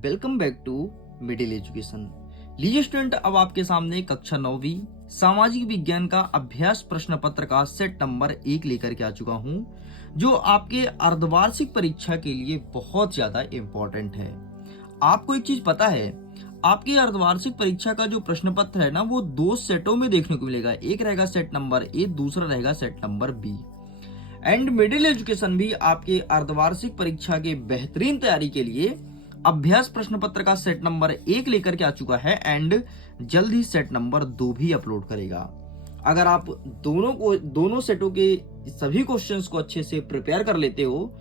Welcome back to middle education. लीजिए student, अब आपके सामने कक्षा 9वीं सामाजिक विज्ञान का अभ्यास प्रश्न पत्र का सेट नंबर 1 लेकर के आ चुका हूं, जो आपके अर्धवार्षिक परीक्षा के लिए बहुत ज्यादा इम्पोर्टेंट है। आपको एक चीज पता है, आपकी अर्धवार्षिक परीक्षा का जो प्रश्न पत्र है ना, वो 2 सेटों में देखने को मिलेगा। एक रहेगा सेट नंबर ए, दूसरा रहेगा set number B. And middle education भी आपके अर्धवार्षिक परीक्षा के बेहतरीन तैयारी के लिए अभ्यास प्रश्न पत्र का सेट नंबर 1 लेकर के आ चुका है एंड जल्द ही सेट नंबर 2 भी अपलोड करेगा। अगर आप दोनों सेटों के सभी क्वेश्चंस को अच्छे से प्रिपेयर कर लेते हो,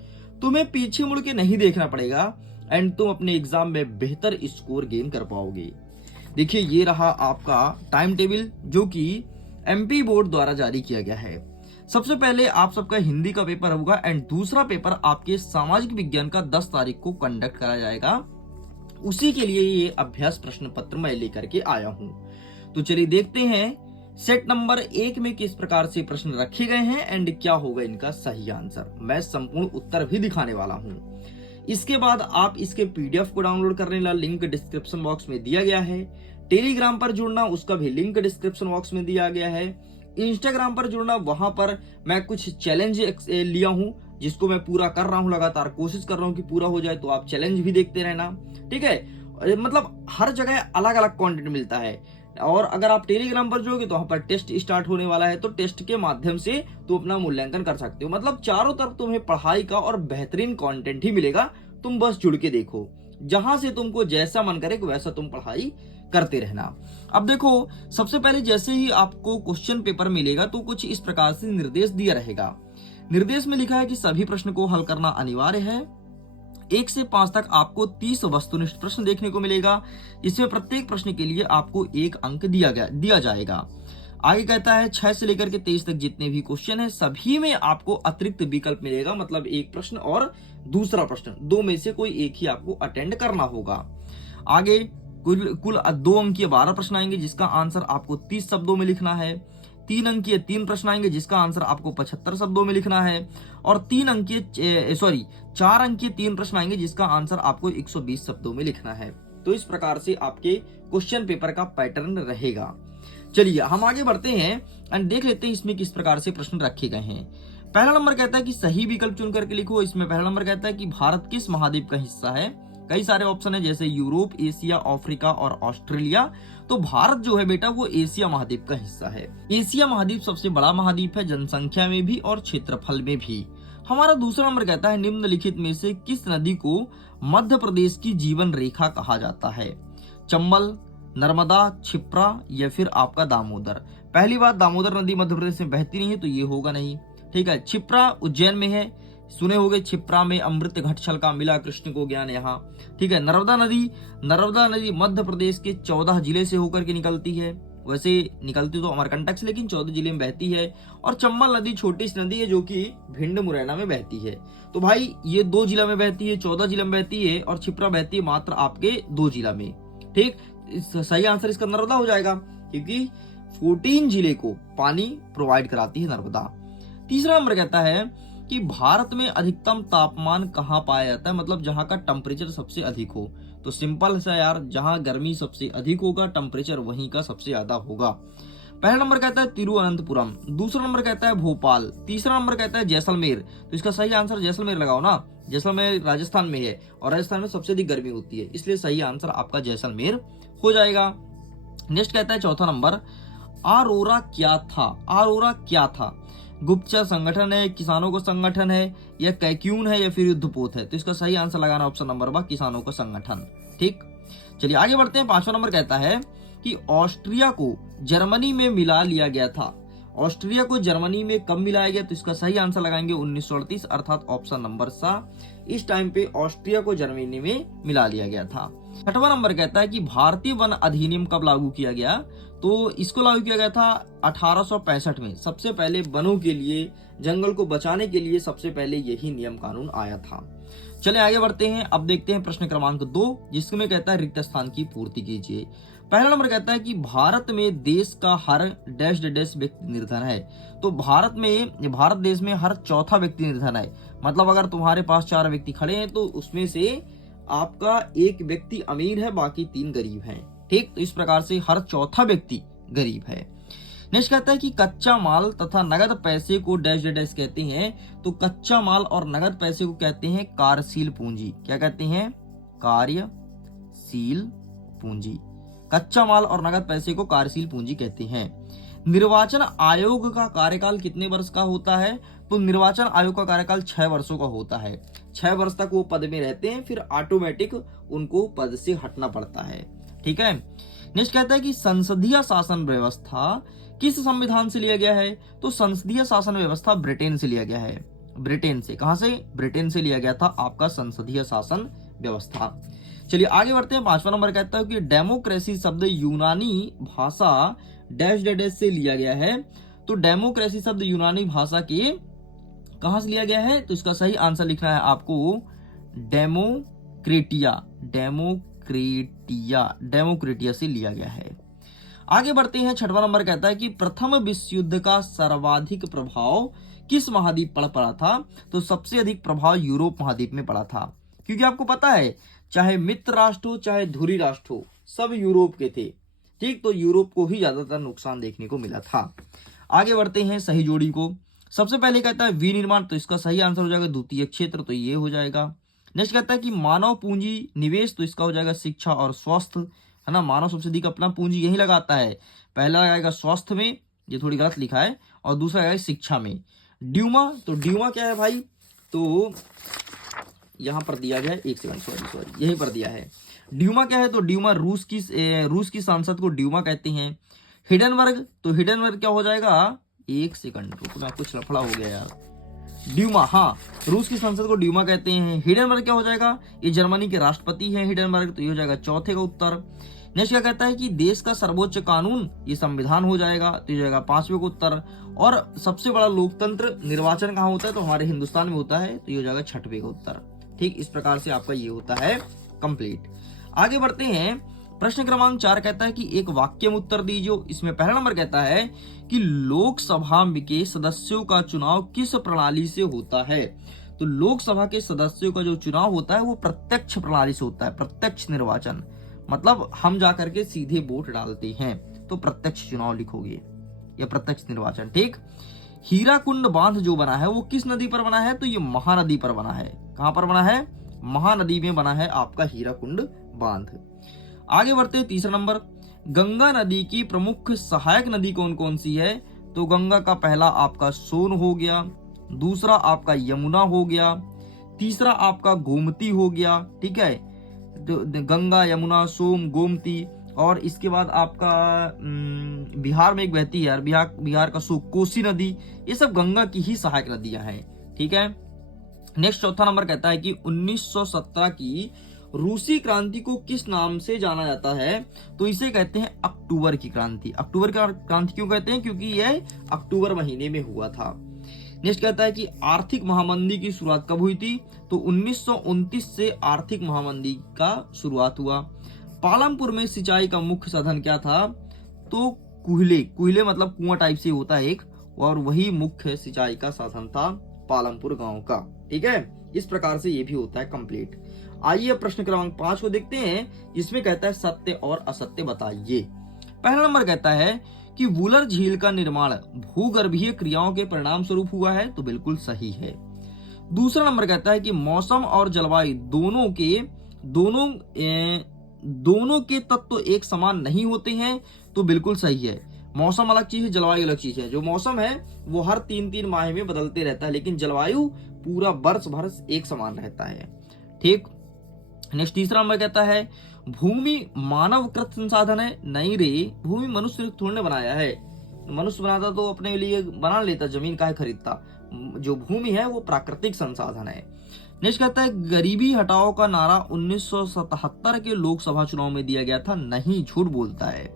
तुम्हें पीछे मुड़ के नहीं देखना पड़ेगा एंड तुम अपने एग्जाम में बेहतर स्कोर गेन कर पाओगे। देखिए, ये रहा आपका टाइम टेबल जो कि एमपी बोर्ड द्वारा जारी किया गया है। सबसे पहले आप सबका हिंदी का पेपर होगा एंड दूसरा पेपर आपके सामाजिक विज्ञान का 10 तारीख को कंडक्ट करा जाएगा। उसी के लिए ये अभ्यास प्रश्न पत्र मैं लेकर के आया हूं। तो चलिए देखते हैं सेट नंबर 1 में किस प्रकार से प्रश्न रखे गए हैं एंड क्या होगा इनका सही आंसर। मैं संपूर्ण उत्तर भी दिखाने वाला हूं। इसके बाद आप इसके पीडीएफ को डाउनलोड करने का लिंक डिस्क्रिप्शन बॉक्स में दिया गया है। टेलीग्राम पर जुड़ना, उसका भी लिंक डिस्क्रिप्शन बॉक्स में दिया गया है। इंस्टाग्राम पर जुड़ना, वहां पर मैं कुछ चैलेंज लिया हूं जिसको मैं पूरा कर रहा हूं, लगातार कोशिश कर रहा हूं कि पूरा हो जाए। तो आप चैलेंज भी देखते रहना, ठीक है। मतलब हर जगह अलग अलग कंटेंट मिलता है। और अगर आप टेलीग्राम पर जुड़ोगे तो वहां पर टेस्ट स्टार्ट होने वाला है, तो टेस्ट के माध्यम से तो अपना मूल्यांकन कर सकते हो। मतलब चारों तरफ तुम्हें पढ़ाई का और बेहतरीन कंटेंट ही मिलेगा। तुम बस जुड़ के देखो, जहां से तुमको जैसा मन करे वैसा तुम पढ़ाई करते रहना। अब देखो, सबसे पहले जैसे ही आपको क्वेश्चन पेपर मिलेगा तो कुछ इस प्रकार से निर्देश दिया रहेगा। निर्देश में लिखा है कि सभी प्रश्न को हल करना अनिवार्य है। 1 से 5 तक आपको 30 वस्तुनिष्ठ प्रश्न देखने को मिलेगा, जिसमें प्रत्येक प्रश्न के लिए आपको 1 अंक दिया जाएगा। आगे कहता है 6 से लेकर के 23 तक जितने भी क्वेश्चन है, सभी में आपको अतिरिक्त विकल्प मिलेगा। मतलब एक प्रश्न और दूसरा प्रश्न, दो में से कोई एक ही आपको अटेंड करना होगा। आगे कुल 2 अंकीय 12 प्रश्न आएंगे, जिसका आंसर आपको 30 शब्दों में लिखना है। 3 अंकीय 3 प्रश्न आएंगे, जिसका आंसर आपको 75 शब्दों में लिखना है। और 4 अंकीय 3 प्रश्न आएंगे, जिसका आंसर आपको 120 शब्दों में लिखना है। तो इस प्रकार से आपके क्वेश्चन पेपर का पैटर्न रहेगा। चलिए हम आगे बढ़ते हैं एंड देख लेते हैं इसमें किस प्रकार से प्रश्न रखे गए हैं। पहला नंबर कहता है कि सही विकल्प चुन करके लिखो। इसमें पहला नंबर कहता है कि भारत किस महाद्वीप का हिस्सा है। कई सारे ऑप्शन है, जैसे यूरोप, एशिया, अफ्रीका और ऑस्ट्रेलिया। तो भारत जो है बेटा, वो एशिया महाद्वीप का हिस्सा है। एशिया महाद्वीप सबसे बड़ा महाद्वीप है, जनसंख्या में भी और क्षेत्रफल में भी। हमारा दूसरा नंबर कहता है निम्नलिखित में से किस नदी को मध्य प्रदेश की जीवन रेखा कहा जाता है। चंबल, नर्मदा, क्षिप्रा या फिर आपका दामोदर। पहली बात, दामोदर नदी मध्य प्रदेश में बहती नहीं है, तो ये होगा नहीं, ठीक है। क्षिप्रा उज्जैन में है, सुने होंगे, क्षिप्रा में अमृत घट छलका मिला कृष्ण को ज्ञान यहाँ, ठीक है। नर्मदा नदी मध्य प्रदेश के 14 जिले से होकर के निकलती है। वैसे निकलती तो अमरकंटक से, लेकिन 14 जिले में बहती है। और चंबल नदी छोटी सी नदी है जो कि भिंड मुरैना में बहती है। तो भाई ये 2 जिला में बहती है, 14 जिला में बहती है, और क्षिप्रा बहती है मात्र आपके 2 जिला में, ठीक। सही आंसर इसका नर्मदा हो जाएगा, क्योंकि 14 जिले को पानी प्रोवाइड कराती है नर्मदा। तीसरा नंबर कहता है कि भारत में अधिकतम तापमान कहाँ पाया जाता है, मतलब जहां का टेम्परेचर सबसे अधिक हो। तो सिंपल सा यार, जहां गर्मी सबसे अधिक होगा टेम्परेचर वहीं का सबसे ज्यादा होगा। पहला नंबर कहता है तिरुवनंतपुरम, दूसरा नंबर कहता है भोपाल, तीसरा नंबर कहता है जैसलमेर। तो इसका सही आंसर जैसलमेर लगाओ ना, जैसलमेर राजस्थान में है और राजस्थान में सबसे अधिक गर्मी होती है, इसलिए सही आंसर आपका जैसलमेर हो जाएगा। नेक्स्ट कहता है चौथा नंबर, आरोरा क्या था। आरोरा क्या था? गुप्तचर संगठन है, किसानों का संगठन है, या कैक्यून है, या फिर युद्धपोत है। तो इसका सही आंसर लगाना ऑप्शन नंबर 2, किसानों का संगठन, ठीक। चलिए आगे बढ़ते हैं। 5वां नंबर कहता है कि ऑस्ट्रिया को जर्मनी में मिला लिया गया था। ऑस्ट्रिया को जर्मनी में कब मिलाया गया? तो इसका सही आंसर लगाएंगे 1938, अर्थात ऑप्शन नंबर सा। इस टाइम पे ऑस्ट्रिया को जर्मनी में मिला लिया गया था। 6वां नंबर कहता है कि भारतीय वन अधिनियम कब लागू किया गया? तो इसको लागू किया गया था 1865 में। सबसे पहले वनों के लिए, जंगल को बचाने के लिए सबसे पहले यही नियम कानून आया था। चले आगे बढ़ते हैं। अब देखते हैं प्रश्न क्रमांक 2, जिसमें कहता है रिक्त स्थान की पूर्ति कीजिए। पहला नंबर कहता है कि भारत में देश का हर डैश डैश व्यक्ति निर्धन है। तो भारत देश में हर चौथा व्यक्ति निर्धन है। मतलब अगर तुम्हारे पास 4 व्यक्ति खड़े हैं तो उसमें से आपका एक व्यक्ति अमीर है, बाकी 3 गरीब हैं। ठीक, तो इस प्रकार से हर चौथा व्यक्ति गरीब है। नेक्स्ट कहता है कि कच्चा माल तथा नगद पैसे को डैश डैश कहते हैं। तो कच्चा माल और नगद पैसे को कहते हैं कार्यशील पूंजी। क्या कहते हैं? कार्यशील पूंजी। कच्चा माल और नगद पैसे को कार्यशील पूंजी कहते हैं। निर्वाचन आयोग का कार्यकाल कितने वर्ष का होता है? तो निर्वाचन आयोग का कार्यकाल 6 वर्षों का होता है। 6 वर्ष तक वो पद में रहते हैं, फिर ऑटोमेटिक उनको पद से हटना पड़ता है। ठीक है। नेक्स्ट कहता है कि संसदीय शासन व्यवस्था किस संविधान से लिया गया है? तो संसदीय शासन व्यवस्था ब्रिटेन से लिया गया है। ब्रिटेन से। कहां से? ब्रिटेन से लिया गया था आपका संसदीय शासन व्यवस्था। चलिए आगे बढ़ते हैं। 5वां नंबर कहता है कि डेमोक्रेसी शब्द यूनानी भाषा डैश डैश से लिया गया है। तो डेमोक्रेसी शब्द यूनानी भाषा के कहां से लिया गया है? तो इसका सही आंसर लिखना है आपको डेमोक्रेटिया। डेमोक्रेटिया से लिया गया है। आगे बढ़ते हैं। 6वां नंबर कहता है कि प्रथम विश्व युद्ध का सर्वाधिक प्रभाव किस महाद्वीप पर पड़ा था? तो सबसे अधिक प्रभाव यूरोप महाद्वीप में पड़ा था, क्योंकि आपको पता है चाहे मित्र राष्ट्र हो चाहे धुरी राष्ट्र हो, सब यूरोप के थे। ठीक, तो यूरोप को ही ज्यादातर नुकसान देखने को मिला था। आगे बढ़ते हैं सही जोड़ी को। सबसे पहले कहता है विनिर्माण, तो इसका सही आंसर हो जाएगा द्वितीय क्षेत्र, तो ये हो जाएगा। नेक्स्ट कहता है कि मानव पूंजी निवेश, तो इसका हो जाएगा शिक्षा और स्वास्थ्य, है ना। मानव सबसे अधिक अपना पूंजी यही लगाता है। पहला लगाएगा स्वास्थ्य में, ये थोड़ी गलत लिखा है, और दूसरा लगाएगा शिक्षा में। ड्यूमा, तो ड्यूमा क्या है भाई? तो यहां पर दिया गया है, एक सेकंड, सॉरी यहीं पर दिया है। ड्यूमा क्या है? तो ड्यूमा रूस की सांसद को ड्यूमा कहते हैं। हिडनबर्ग, तो हिडनबर्ग क्या हो जाएगा? एक सेकंड रुकना, कुछ लफड़ा हो गया यार। ड्यूमा, हाँ, रूस की संसद को ड्यूमा कहते हैं। हिडनबर्ग क्या हो जाएगा? ये जर्मनी के राष्ट्रपति हैं हिडनबर्ग, तो ये हो जाएगा चौथे का उत्तर। नेक्स्ट क्या कहता है कि देश का सर्वोच्च कानून, ये संविधान हो जाएगा, तो ये हो जाएगा 5वें का उत्तर। और सबसे बड़ा लोकतंत्र निर्वाचन कहाँ होता है? तो हमारे हिंदुस्तान में होता है, तो ये हो जाएगा 6वें का उत्तर। ठीक, इस प्रकार से आपका ये होता है कंप्लीट। आगे बढ़ते हैं। प्रश्न क्रमांक 4 कहता है कि एक वाक्य में उत्तर दीजिए। इसमें पहला नंबर कहता है कि लोकसभा के सदस्यों का चुनाव किस प्रणाली से होता है? तो लोकसभा के सदस्यों का जो चुनाव होता है वो प्रत्यक्ष प्रणाली से होता है। प्रत्यक्ष निर्वाचन मतलब हम जाकर के सीधे वोट डालते हैं, तो प्रत्यक्ष चुनाव लिखोगे या प्रत्यक्ष निर्वाचन। ठीक। हीराकुंड बांध जो बना है वो किस नदी पर बना है? तो ये महानदी पर बना है। कहां पर बना है? महानदी में बना है आपका हीराकुंड बांध। आगे बढ़ते हैं। तीसरा नंबर, गंगा नदी की प्रमुख सहायक नदी कौन कौन सी है? तो गंगा का पहला आपका सोन हो गया, दूसरा आपका यमुना हो गया, तीसरा आपका गोमती हो गया। ठीक है, तो गंगा, यमुना, सोम, गोमती। और इसके बाद आपका बिहार में एक बहती है यार, बिहार का कोसी नदी। ये सब गंगा की ही सहायक नदियां हैं। ठीक है। नेक्स्ट चौथा नंबर कहता है कि 1917 की रूसी क्रांति को किस नाम से जाना जाता है? तो इसे कहते हैं अक्टूबर की क्रांति। अक्टूबर की क्रांति क्यों कहते हैं? क्योंकि यह अक्टूबर महीने में हुआ था। नेक्स्ट कहता है कि आर्थिक महामंदी की शुरुआत कब हुई थी? तो 1929 से आर्थिक महामंदी का शुरुआत हुआ। पालमपुर में सिंचाई का मुख्य साधन क्या था? तो कुहिले मतलब कुआं टाइप से होता है एक, और वही मुख्य सिंचाई का साधन था पालमपुर गांव का। ठीक है, इस प्रकार से ये भी होता है कंप्लीट। आइए प्रश्न क्रमांक 5 को देखते हैं, जिसमें कहता है सत्य और असत्य बताइए। पहला नंबर कहता है कि वुलर झील का निर्माण भूगर्भीय क्रियाओं के परिणाम स्वरूप हुआ है, तो बिल्कुल सही है। दूसरा नंबर कहता है कि मौसम और जलवायु दोनों के तत्व एक समान नहीं होते हैं, तो बिल्कुल सही है। मौसम अलग चीज है, जलवायु अलग चीज है। जो मौसम है वो हर 3-3 माह में बदलते रहता है, लेकिन जलवायु पूरा वर्ष भर एक समान रहता है। ठीक। नेक्स्ट तीसरा नंबर कहता है भूमि मानवकृत संसाधन है। नहीं रे, भूमि मनुष्य ने थोड़ी बनाया है। मनुष्य बनाता तो अपने लिए बना लेता, जमीन काहे खरीदता। जो भूमि है वो प्राकृतिक संसाधन है। नेक्स्ट कहता है गरीबी हटाओ का नारा 1977 के लोकसभा चुनाव में दिया गया था। नहीं, झूठ बोलता है।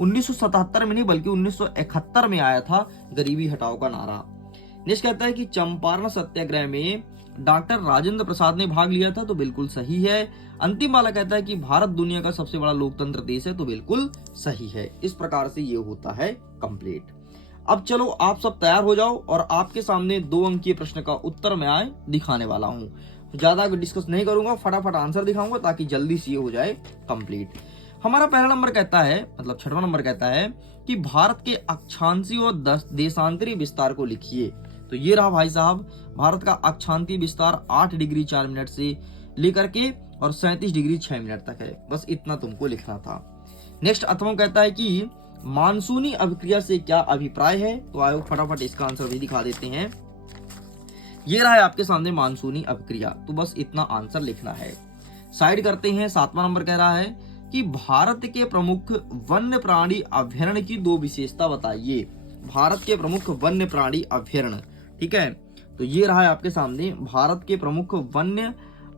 1977 में नहीं बल्कि 1971 में आया था गरीबी हटाओ का नारा। नेक्स्ट कहता है कि चंपारण सत्याग्रह में डॉक्टर राजेंद्र प्रसाद ने भाग लिया था, तो बिल्कुल सही है। अंतिम वाला कहता है कि भारत दुनिया का सबसे बड़ा लोकतंत्र देश है, तो बिल्कुल सही है। इस प्रकार से ये होता है कंप्लीट। अब चलो आप सब तैयार हो जाओ और आपके सामने 2 अंकीय प्रश्न का उत्तर मैं दिखाने वाला हूं। ज्यादा डिस्कस नहीं करूंगा, फटाफट आंसर दिखाऊंगा ताकि जल्दी से ये हो जाए कंप्लीट। हमारा पहला नंबर कहता है, मतलब 6वां नंबर कहता है कि भारत के अक्षांशीय और देशांतरी विस्तार को लिखिए। तो ये रहा भाई साहब, भारत का अक्षांतीय विस्तार 8 डिग्री 4 मिनट से लेकर के और 37 डिग्री 6 मिनट तक है। बस इतना तुमको लिखना था। नेक्स्ट 8वां कहता है कि मानसूनी अभिक्रिया से क्या अभिप्राय है। तो आयो फटाफट इसका आंसर भी दिखा देते हैं। ये रहा है आपके सामने मानसूनी अभिक्रिया। तो बस इतना आंसर लिखना है। साइड करते हैं। 7वां नंबर कह रहा है कि भारत के प्रमुख वन्य प्राणी अभ्यारण्य की 2 विशेषता बताइए। भारत के प्रमुख वन्य प्राणी अभ्यारण्य, ठीक है। तो ये रहा है आपके सामने भारत के प्रमुख वन्य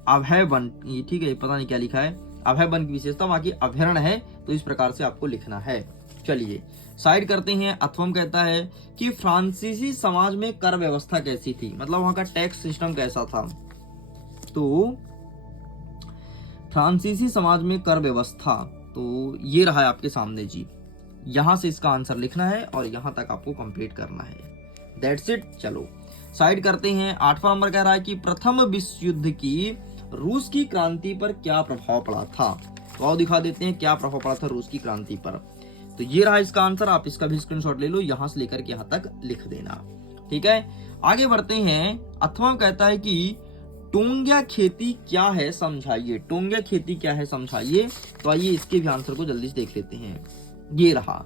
अभय वन, ये ठीक है, पता नहीं क्या लिखा है, अभय वन की विशेषता, बाकी अभ्यारण्य है। तो इस प्रकार से आपको लिखना है। चलिए साइड करते हैं। 8वां कहता है कि फ्रांसीसी समाज में कर व्यवस्था कैसी थी, मतलब वहां का टैक्स सिस्टम कैसा था। तो फ्रांसीसी समाज में कर व्यवस्था, तो ये रहा है आपके सामने जी। यहां से इसका आंसर लिखना है और यहां तक आपको कंप्लीट करना है। That's it. चलो साइड करते हैं। 8वां नंबर कह रहा है कि प्रथम विश्व युद्ध की रूस की क्रांति पर क्या प्रभाव पड़ा था। तो आओ दिखा देते हैं क्या प्रभाव पड़ा था रूस की क्रांति पर। तो ये रहा इसका आंसर, आप इसका भी स्क्रीनशॉट ले लो, यहां से लेकर के यहां तक लिख देना, ठीक है। आगे बढ़ते हैं। 8वां कहता है कि टोंगिया खेती क्या है समझाइए। टोंगिया खेती क्या है समझाइए। तो आइए इसके भी आंसर को जल्दी से देख लेते हैं। ये रहा,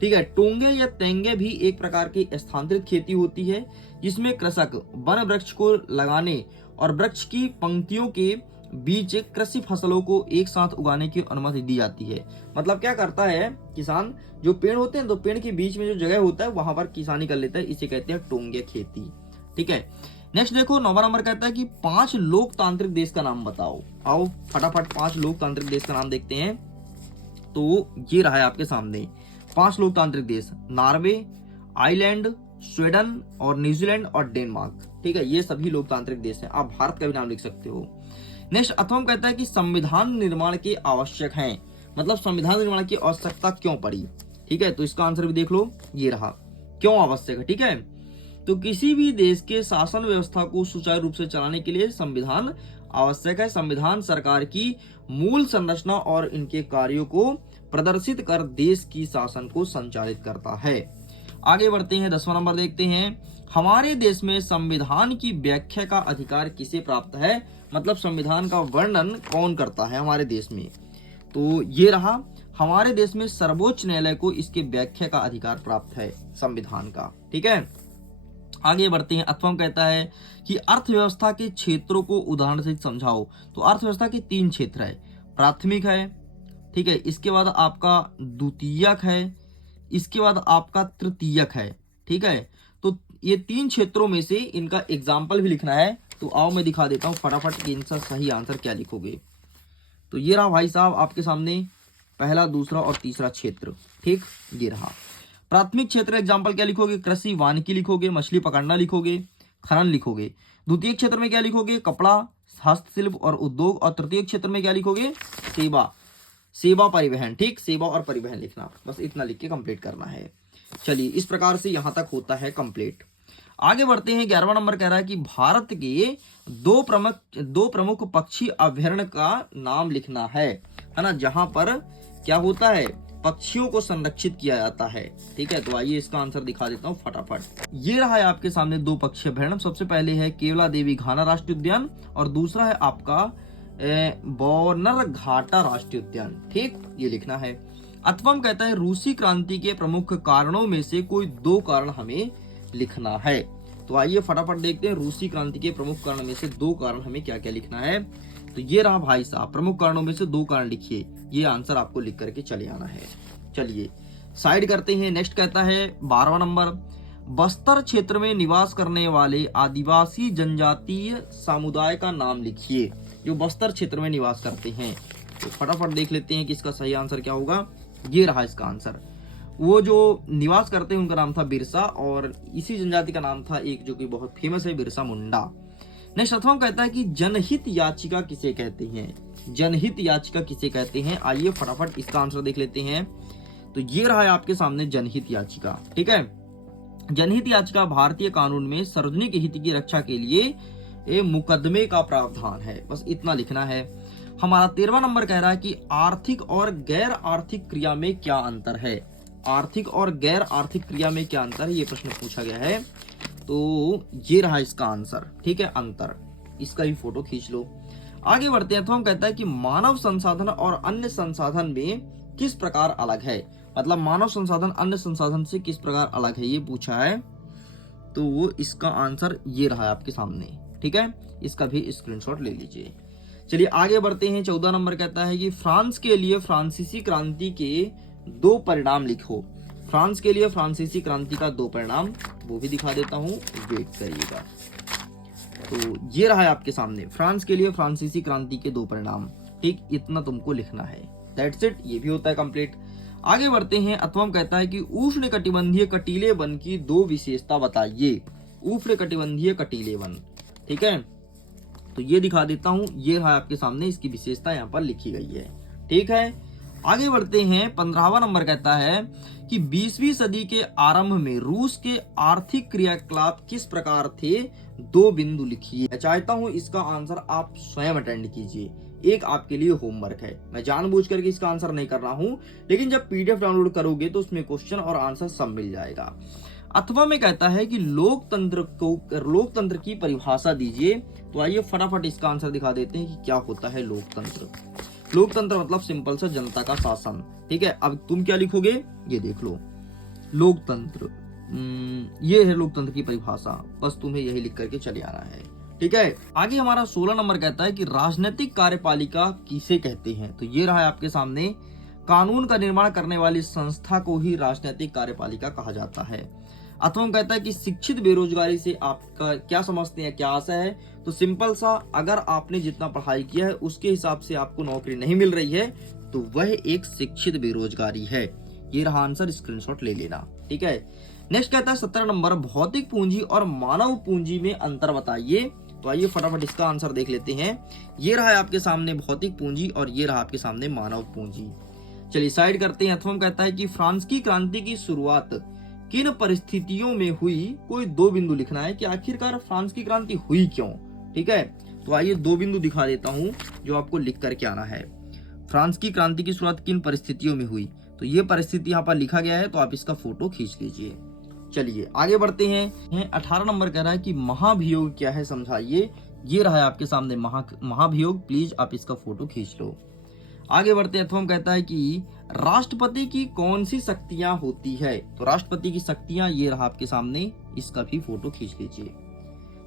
ठीक है। टोंगे या तेंगे भी एक प्रकार की स्थानांतरित खेती होती है जिसमें कृषक वन वृक्ष को लगाने और वृक्ष की पंक्तियों के बीच कृषि फसलों को एक साथ उगाने की अनुमति दी जाती है। मतलब क्या करता है किसान, जो पेड़ होते हैं तो पेड़ के बीच में जो जगह होता है वहां पर किसानी कर लेता है, इसे कहते हैं टोंगे खेती, ठीक है। नेक्स्ट देखो 9वां नंबर कहता है कि 5 लोकतांत्रिक देश का नाम बताओ। आओ फटाफट 5 लोकतांत्रिक देश का नाम देखते हैं। तो ये रहा है आपके सामने 5 लोकतांत्रिक देश, नॉर्वे, आइलैंड, स्वीडन और न्यूजीलैंड और डेनमार्क, ठीक है। ये सभी लोकतांत्रिक देश हैं। आप भारत का भी नाम लिख सकते हो। नेक्स्ट 8वां कहता है कि संविधान निर्माण के आवश्यक हैं, मतलब संविधान निर्माण की आवश्यकता क्यों पड़ी, ठीक है। तो इसका आंसर भी देख लो, ये रहा, क्यों आवश्यक है, ठीक है। तो किसी भी देश के शासन व्यवस्था को सुचारू रूप से चलाने के लिए संविधान आवश्यक है। संविधान सरकार की मूल संरचना और इनके कार्यों को प्रदर्शित कर देश की शासन को संचालित करता है। आगे बढ़ते हैं। 10वां नंबर देखते हैं। हमारे देश में संविधान की व्याख्या का अधिकार किसे प्राप्त है, मतलब संविधान का वर्णन कौन करता है हमारे देश में। तो ये रहा, हमारे देश में सर्वोच्च न्यायालय को इसके व्याख्या का अधिकार प्राप्त है संविधान का, ठीक है। आगे बढ़ते हैं। 8वां कहता है कि अर्थव्यवस्था के क्षेत्रों को उदाहरण से समझाओ। तो अर्थव्यवस्था के 3 क्षेत्र है, प्राथमिक है, ठीक है, इसके बाद आपका द्वितीयक है, इसके बाद आपका तृतीयक है, ठीक है। तो ये 3 क्षेत्रों में से इनका एग्जाम्पल भी लिखना है। तो आओ मैं दिखा देता हूं फटाफट कि इनका सही आंसर क्या लिखोगे। तो ये रहा भाई साहब आपके सामने पहला, दूसरा और तीसरा क्षेत्र, ठीक। ये रहा प्राथमिक क्षेत्र, एग्जाम्पल क्या लिखोगे, कृषि वानिकी लिखोगे, मछली पकड़ना लिखोगे, खनन लिखोगे। द्वितीय क्षेत्र में क्या लिखोगे, कपड़ा, हस्तशिल्प और उद्योग। और तृतीय क्षेत्र में क्या लिखोगे, सेवा परिवहन, ठीक, सेवा और परिवहन लिखना। बस इतना लिख के कंप्लीट करना है। चलिए इस प्रकार से यहां तक होता है कंप्लीट। आगे बढ़ते हैं। 11वां नंबर कह रहा है कि भारत के दो प्रमुख पक्षी अभ्यारण्य का नाम लिखना है ना, जहां पर क्या होता है, पक्षियों को संरक्षित किया जाता है, ठीक है। तो आइए इसका आंसर दिखा देता हूँ फटाफट। ये रहा है आपके सामने 2 पक्षी अभ्यारण्य। सबसे पहले है केवला देवी घाना राष्ट्रीय उद्यान और दूसरा है आपका बौनरघाटा राष्ट्रीय उद्यान, ठीक, ये लिखना है। 8वां कहता है रूसी क्रांति के प्रमुख कारणों में से कोई 2 कारण हमें लिखना है। तो आइए फटाफट देखते हैं रूसी क्रांति के प्रमुख कारण में से 2 कारण हमें क्या क्या लिखना है। तो ये रहा भाई साहब, प्रमुख कारणों में से 2 कारण लिखिए। ये आंसर आपको लिख करके चले आना है। चलिए साइड करते हैं। नेक्स्ट कहता है 12वां नंबर, बस्तर क्षेत्र में निवास करने वाले आदिवासी जनजातीय समुदाय का नाम लिखिए जो बस्तर क्षेत्र में निवास करते हैं। तो फटाफट देख लेते हैं कि इसका सही आंसर क्या होगा। ये रहा इसका आंसर, वो जो निवास करते हैं उनका नाम था बिरसा और इसी जनजाति का नाम था एक जो कि बहुत फेमस है, बिरसा मुंडा। नेक्स्ट 7वां कहता है कि जनहित याचिका किसे कहते हैं। जनहित याचिका किसे कहते हैं, आइए फटाफट इसका आंसर देख लेते हैं। तो ये रहा है आपके सामने जनहित याचिका, ठीक है। जनहित याचिका भारतीय कानून में सार्वजनिक हित की रक्षा के लिए ये मुकदमे का प्रावधान है। बस इतना लिखना है। हमारा 13वां नंबर कह रहा है कि आर्थिक और गैर आर्थिक क्रिया में क्या अंतर है। आर्थिक और गैर आर्थिक क्रिया में क्या अंतर है, ये प्रश्न पूछा गया है। तो ये रहा इसका आंसर, ठीक है, अंतर। इसका भी फोटो खींच लो। आगे बढ़ते हैं। तो हम कहता है कि मानव संसाधन और अन्य संसाधन में किस प्रकार अलग है। मतलब मानव संसाधन अन्य संसाधन से किस प्रकार अलग है, ये पूछा है। तो वो इसका आंसर ये रहा है आपके सामने, ठीक है। इसका भी स्क्रीनशॉट ले लीजिए। चलिए आगे बढ़ते हैं। 14 नंबर कहता है कि फ्रांस के लिए फ्रांसीसी क्रांति के 2 परिणाम लिखो। फ्रांस के लिए फ्रांसीसी क्रांति का 2 परिणाम, वो भी दिखा देता हूं, वेट करिएगा। तो ये रहा है आपके सामने, फ्रांस के लिए फ्रांसीसी क्रांति के 2 परिणाम, ठीक, इतना तुमको लिखना है। दैट्स इट, ये भी होता है कंप्लीट। आगे बढ़ते हैं। अथवा कहता है कि उष्ण कटिबंधीय कटीले वन की 2 विशेषता बताइए। उष्ण कटिबंधीय कटीले वन, ठीक है, तो ये दिखा देता हूं। ये रहा आपके सामने, इसकी विशेषता यहाँ पर लिखी गई है, ठीक है। आगे बढ़ते हैं। 15वां नंबर कहता है कि 20वीं सदी के आरंभ में रूस के आर्थिक क्रियाकलाप किस प्रकार थे, 2 बिंदु लिखिए। मैं चाहता हूं इसका आंसर आप स्वयं अटेंड कीजिए, एक आपके लिए होमवर्क है। मैं जानबूझ करके इसका आंसर नहीं कर रहा हूं, लेकिन जब पीडीएफ डाउनलोड करोगे तो उसमें क्वेश्चन और आंसर सब मिल जाएगा। अथवा में कहता है कि लोकतंत्र की परिभाषा दीजिए। तो आइए फटाफट इसका आंसर दिखा देते हैं कि क्या होता है लोकतंत्र। लोकतंत्र मतलब सिंपल सा जनता का शासन, ठीक है। अब तुम क्या लिखोगे, ये देख लो, लोकतंत्र, ये है लोकतंत्र की परिभाषा। बस तुम्हें यही लिख करके चले आना है, ठीक है। आगे हमारा 16 नंबर कहता है कि राजनीतिक कार्यपालिका किसे कहते हैं। तो ये रहा है आपके सामने, कानून का निर्माण करने वाली संस्था को ही राजनीतिक कार्यपालिका कहा जाता है। अथवा कहता है कि शिक्षित बेरोजगारी से आपका क्या समझते हैं, क्या आशा है। तो सिंपल सा, अगर आपने जितना पढ़ाई किया है उसके हिसाब से आपको नौकरी नहीं मिल रही है तो वह एक शिक्षित बेरोजगारी है। ये रहा आंसर, स्क्रीनशॉट ले लेना, ठीक है। नेक्स्ट कहता है 17 नंबर, भौतिक पूंजी और मानव पूंजी में अंतर बताइए। तो आइए फटाफट इसका आंसर देख लेते हैं। ये रहा है आपके सामने भौतिक पूंजी और ये रहा आपके सामने मानव पूंजी। चलिए साइड करते हैं। अथवा कहता है कि फ्रांस की क्रांति की शुरुआत किन परिस्थितियों में हुई, कोई 2 बिंदु लिखना है कि आखिरकार फ्रांस की क्रांति हुई क्यों, ठीक है। तो आइए 2 बिंदु दिखा देता हूं जो आपको लिख करके आना है। फ्रांस की क्रांति की शुरुआत किन परिस्थितियों में हुई, तो ये परिस्थिति यहाँ पर लिखा गया है, तो आप इसका फोटो खींच लीजिए। चलिए आगे बढ़ते हैं। 18 नंबर कह रहा है कि महाभियोग क्या है, समझाइए। ये रहा है आपके सामने महाभियोग, प्लीज आप इसका फोटो खींच लो। आगे बढ़ते हैं। अथवा कहता है कि राष्ट्रपति की कौन सी शक्तियां होती है। तो राष्ट्रपति की शक्तियां, ये रहा आपके सामने, इसका भी फोटो खींच लीजिए।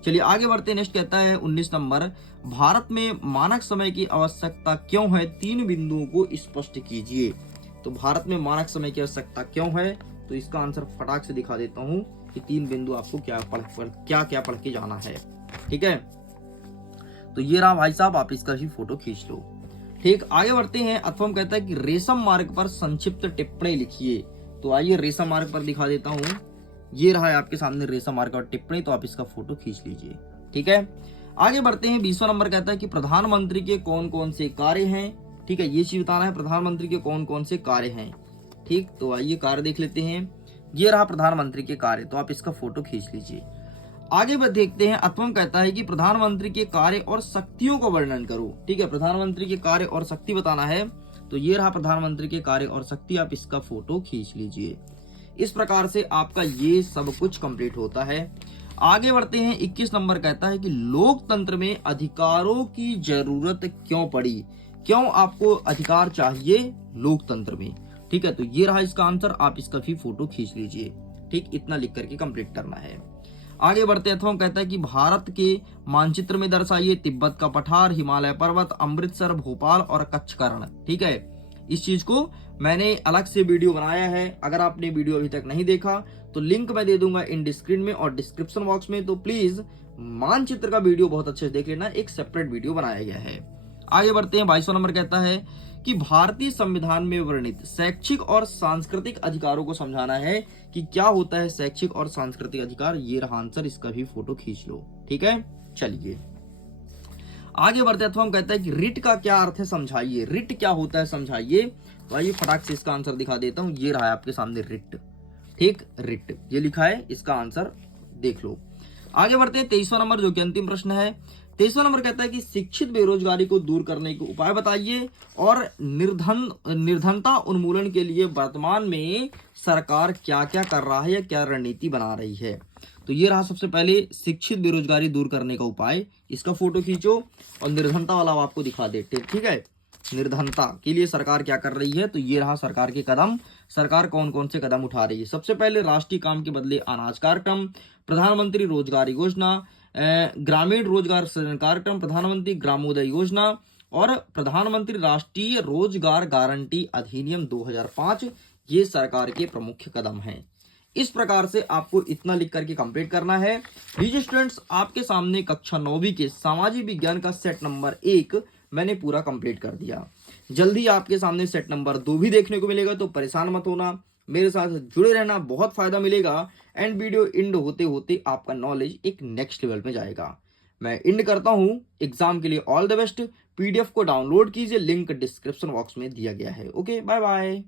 चलिए आगे बढ़ते हैं। नेक्स्ट कहता है 19 नंबर, भारत में मानक समय की आवश्यकता क्यों है, 3 बिंदुओं को स्पष्ट कीजिए। तो भारत में मानक समय की आवश्यकता क्यों है, तो इसका आंसर फटाक से दिखा देता हूं कि 3 बिंदु आपको क्या पढ़ के जाना है, ठीक है। तो ये रहा भाई साहब, आप इसका भी फोटो खींच लो, ठीक। आगे बढ़ते हैं। अथवा कहता है कि रेशम मार्ग पर संक्षिप्त टिप्पणी लिखिए। तो आइए रेशम मार्ग पर दिखा देता हूं। ये रहा है आपके सामने रेशम मार्ग पर टिप्पणी, तो आप इसका फोटो खींच लीजिए, ठीक है। आगे बढ़ते हैं। 20वां नंबर कहता है कि प्रधानमंत्री के कौन कौन से कार्य हैं, ठीक है, ये चीज बताना है, प्रधानमंत्री के कौन कौन से कार्य हैं, ठीक। तो आइए कार्य देख लेते हैं। ये रहा प्रधानमंत्री के कार्य, तो आप इसका फोटो खींच लीजिए। आगे देखते हैं। अथवा कहता है कि प्रधानमंत्री के कार्य और शक्तियों को वर्णन करो, ठीक है। प्रधानमंत्री के कार्य और शक्ति बताना है, तो ये रहा प्रधानमंत्री के कार्य और शक्ति, आप इसका फोटो खींच लीजिए। इस प्रकार से आपका ये सब कुछ कंप्लीट होता है। आगे बढ़ते हैं। 21 नंबर कहता है कि लोकतंत्र में अधिकारों की जरूरत क्यों पड़ी, क्यों आपको अधिकार चाहिए लोकतंत्र में, ठीक है। तो ये रहा इसका आंसर, आप इसका भी फोटो खींच लीजिए, ठीक। इतना लिख करके कंप्लीट करना है। आगे बढ़ते हैं। अथवा कहता है कि भारत के मानचित्र में दर्शाइए तिब्बत का पठार, हिमालय पर्वत, अमृतसर, भोपाल और कच्छकर्ण, ठीक है। इस चीज को मैंने अलग से वीडियो बनाया है, अगर आपने वीडियो अभी तक नहीं देखा तो लिंक मैं दे दूंगा इन स्क्रीन में और डिस्क्रिप्शन बॉक्स में। तो प्लीज मानचित्र का वीडियो बहुत अच्छे से देख लेना, एक सेपरेट वीडियो बनाया गया है। आगे बढ़ते हैं। 22वां नंबर कहता है कि भारतीय संविधान में वर्णित शैक्षिक और सांस्कृतिक अधिकारों को समझाना है कि क्या होता है शैक्षिक और सांस्कृतिक अधिकार। ये रहा आंसर, इसका भी फोटो खींच लो, ठीक है। चलिए आगे बढ़ते हैं। अथवा कहता है कि रिट का क्या अर्थ है, समझाइए। रिट क्या होता है, समझाइए। तो आइए फटाक से इसका आंसर दिखा देता हूं। ये रहा है आपके सामने रिट, ठीक, रिट ये लिखा है, इसका आंसर देख लो। आगे बढ़ते हैं 23वां नंबर, जो कि अंतिम प्रश्न है। 23वां नंबर कहता है कि शिक्षित बेरोजगारी को दूर करने के उपाय बताइए और निर्धनता उन्मूलन के लिए वर्तमान में सरकार क्या क्या कर रहा है या क्या रणनीति बना रही है। तो ये रहा सबसे पहले शिक्षित बेरोजगारी दूर करने का उपाय। इसका फोटो खींचो और निर्धनता वाला आपको दिखा देते, ठीक है। निर्धनता के लिए सरकार क्या कर रही है, तो ये रहा सरकार के कदम। सरकार कौन कौन से कदम उठा रही है। सबसे पहले राष्ट्रीय काम के बदले अनाज कार्यक्रम, प्रधानमंत्री रोजगार योजना, ग्रामीण रोजगार सृजन कार्यक्रम, प्रधानमंत्री ग्रामोदय योजना और प्रधानमंत्री राष्ट्रीय रोजगार गारंटी अधिनियम 2005, ये सरकार के प्रमुख कदम हैं। इस प्रकार से आपको इतना लिख करके कंप्लीट करना है। लीजिए स्टूडेंट्स, आपके सामने कक्षा 9वीं के सामाजिक विज्ञान का सेट नंबर 1 मैंने पूरा कंप्लीट कर दिया। जल्दी आपके सामने सेट नंबर 2 भी देखने को मिलेगा, तो परेशान मत होना, मेरे साथ जुड़े रहना, बहुत फायदा मिलेगा। एंड वीडियो एंड होते होते आपका नॉलेज एक नेक्स्ट लेवल में जाएगा। मैं एंड करता हूं। एग्जाम के लिए ऑल द बेस्ट। पीडीएफ को डाउनलोड कीजिए, लिंक डिस्क्रिप्शन बॉक्स में दिया गया है। Okay, bye bye.